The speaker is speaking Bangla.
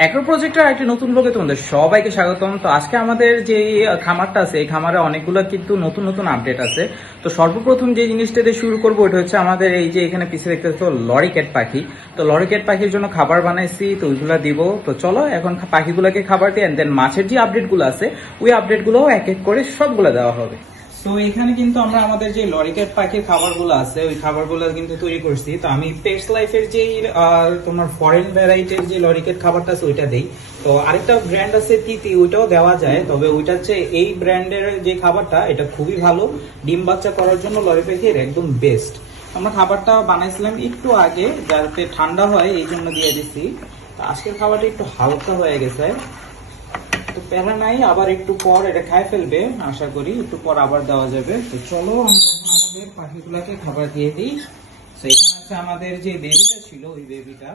অ্যাগ্রো প্রজেক্টের একটি নতুন ব্লগে তোমাদের সবাইকে স্বাগতম। তো আজকে আমাদের যে খামারটা আছে এই খামারে অনেকগুলো কিন্তু নতুন নতুন আপডেট আছে। তো সর্বপ্রথম যে জিনিসটা দিয়ে শুরু করবো ওটা হচ্ছে আমাদের এই যে এখানে পিছিয়ে দেখতে পাচ্ছ লরিক্যাট পাখি। তো লরিক্যাট পাখির জন্য খাবার বানাইছি, তো ওইগুলা দিব। তো চলো এখন পাখিগুলোকে খাবার দিই, দেন মাছের যে আপডেটগুলো আছে ওই আপডেটগুলোও এক এক করে সবগুলো দেওয়া হবে। তো এখানে কিন্তু আমরা আমাদের যে লরিক্যাট পাখির খাবারগুলো আছে ওই খাবারগুলো কিন্তু তৈরি করছি। তো আমি পেটস লাইফের যে তোমার ফরেন ভ্যারাইটির যে লরিক্যাট খাবারটা আছে ওইটা দেই। তো আরেকটা ব্র্যান্ড আছে তিতি, ওইটাও দেওয়া যায়, তবে ওইটা হচ্ছে এই ব্র্যান্ডের যে খাবারটা এটা খুবই ভালো, ডিম বাচ্চা করার জন্য লরি পাখির একদম বেস্ট। আমরা খাবারটা বানাইছিলাম একটু আগে যাতে ঠান্ডা হয় এই জন্য দিয়ে দিচ্ছি। আজকের খাবারটা একটু হালকা হয়ে গেছে, প্যারা নাই, আবার একটু পর এটা খাই ফেলবে আশা করি, একটু পর আবার দেওয়া যাবে। তো চলো আমরা আমাদের পাখিগুলাকে খাবার দিয়ে দিই। তো এখানে আছে আমাদের যে বেবিটা ছিল ওই বেবিটা,